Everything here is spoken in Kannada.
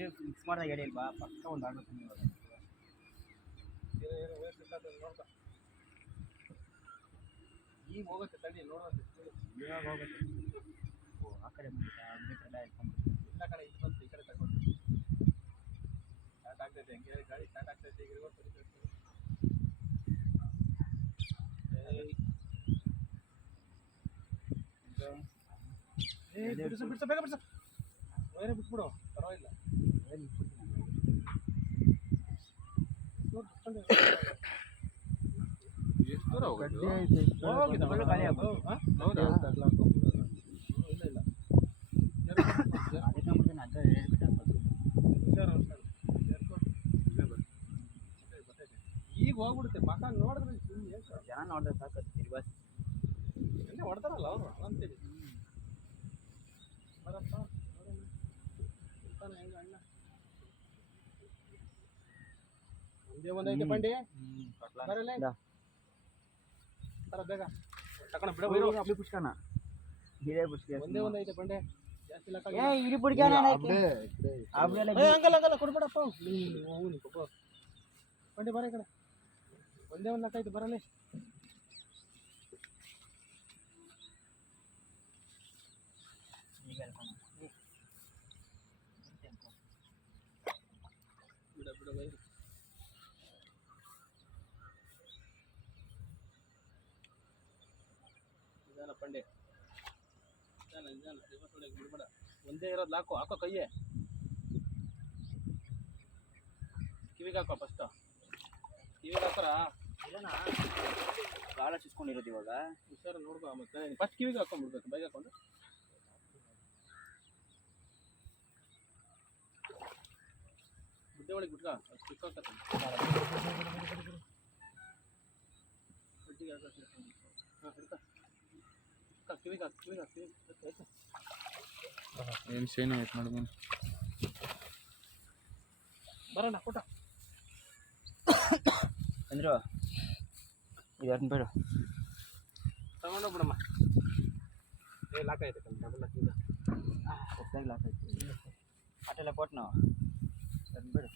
ಗುಂಡಿ ಮಿಕ್ಸ್ ಮಾಡಿದಾಗ ಹೇಳಿಲ್ವಾ ಪಕ್ಕ ಒಂದು ಆಗಬೇಕು ನೀವು ನೋಡ್ಕ ಈಗ ಹೋಗುತ್ತೆ ತಡಿ ನೋಡೋದು ಇವಾಗ ಹೋಗುತ್ತೆ ಓ ಆ ಕಡೆ ಬಂದಿಲ್ಲ ಎಲ್ಲ ಇಟ್ಕೊಂಡು ಎಲ್ಲ ಕಡೆ ಇದು ಬಂತು ಈ ಕಡೆ ತಗೊಂಡು ಸ್ಟಾರ್ಟ್ ಆಗ್ತೈತೆ ಹೆಂಗೆ ಗಾಡಿ ಸ್ಟಾರ್ಟ್ ಆಗ್ತೈತೆ ಈಗ ಇರ್ಬೋದು ಬಿಡಿಸು ಬೇಗ ಬಿಡಿಸು ವೈರೇ ಬಿಟ್ಬಿಡು ಪರವಾಗಿಲ್ಲ ಎಷ್ಟು ದೂರ ಹೋಗಿದೆ ಖಾಲಿ ಆಗ್ಬೋದು ಹೌದಾ ಇಲ್ಲ ಇಲ್ಲ ಅದಕ್ಕೆ ಮತ್ತೆ ಅಡ್ಡ ಹೇಳ್ಬಿಟ್ಟು ಹಾಕ್ಬೋದು ಈಗ ಹೋಗ್ಬಿಡುತ್ತೆ ಮಕ್ಕ ನೋಡಿದ್ರೆ ಜನ ನೋಡಿದ್ರೆ ಸಾಕು ಬಸ್ ಎಣ್ಣೆ ಹೊಡ್ತಾರಲ್ಲ ಅವರು ಅಂತೇಳಿ ಬರಪ್ಪ ಹೆಂಗ ಅಣ್ಣ ಒಂದೇ ಒಂದೈತೆ ಬಂಡಿ ಬರಲ್ಲ ಬರ ಬೇಗ ತಕೊಂಡ ಬಿಡ ಅಪ್ಪಿ ಪುಷ್ಕನ ಹಿರೇ ಪುಷ್ಕ ಒಂದೇ ಒಂದೈತೆ ಬಂಡೆ ಜಾಸ್ತಿ ಲೆಕ್ಕ ಏ ಇಡಿ ಪುಡ್ಕ್ಯಾನ ಹಂಗಲ್ಲ ಕೊಡ್ಬೇಡಪ್ಪ ಹೋಗಿ ಬಂಡಿ ಬರ ಈ ಕಡೆ ಒಂದೇ ಒಂದು ಲೆಕ್ಕ ಐತೆ ಬರಲಿ ಬಿಡ ಬಿಡ ಬೈ ನಿಧಾನ ಪಂಡೆ ನಿಧಾನ ರಿವರ್ಸ್ ಹೊಡೆಗೆ ಬಿಡಬೇಡ ಒಂದೇ ಇರೋದು ಹಾಕೋ ಕೈಯೇ ಕಿವಿಗೆ ಹಾಕೋ ಫಸ್ಟು ಕಿವಿಗೆ ಹಾಕೋರ ಇದನ್ನ ಗಾಳ ಚುಸ್ಕೊಂಡಿರೋದು ಇವಾಗ ಹುಷಾರು ನೋಡ್ಕೊ ಮತ್ತೆ ಫಸ್ಟ್ ಕಿವಿಗೆ ಹಾಕೊಂಡ್ಬಿಡ್ಬೇಕು ಬೈಕ್ ಹಾಕೊಂಡು ಬುದ್ಧಿ ಒಳಗೆ ಬಿಟ್ಕ ಸ್ಟಿಕ್ ಹಾಕತ್ತೆ ಬುದ್ಧಿಗೆ ಹಾಕತ್ತೆ ಹಾಂ ಹಿಡ್ಕ ಕಿವಿಗೆ ಹಾಕಿ ಏನು ಶೇನು ಆಯ್ತು ನೋಡಿ ಬರೋಣ ಕೊಟ್ಟ ಅಂದ್ರು ಇದನ್ನ ಬೇಡ ತಗೊಂಡೋಗ್ಬಿಡಮ್ಮ ಲಾಕ್ ಆಯ್ತು ಡಬಲ್ ಲಾಕ್ ಈಗ ಹೊಸದಾಗಿ ಲಾಕ್ ಆಯ್ತು ಆಟೆಲ್ಲ ಕೊಟ್ಟು ನಾವು ಅದನ್ನ ಬೇಡ